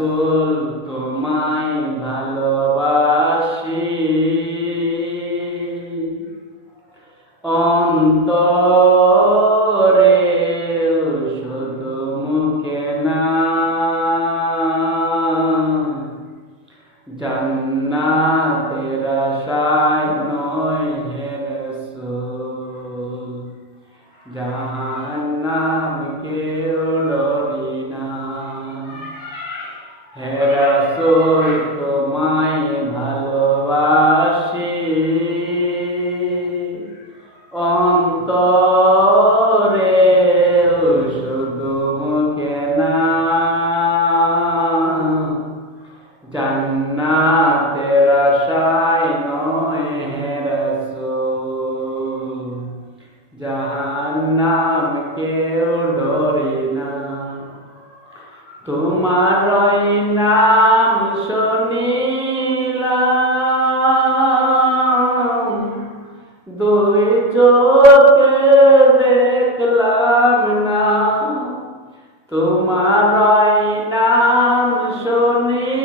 রাসূল তোমায় ভালোবাসি। অন্তরে আশায় নয় হে হে তোমায় ভালোবাসি। অন্তরে শুধু মুখে না জান্নাতের আশায় নয় হে রাসূল। জাহান্নাম কেউ তোমার নাম শুনিলাম। দুই চোখে দেখলাম না। তোমার নাম শুনি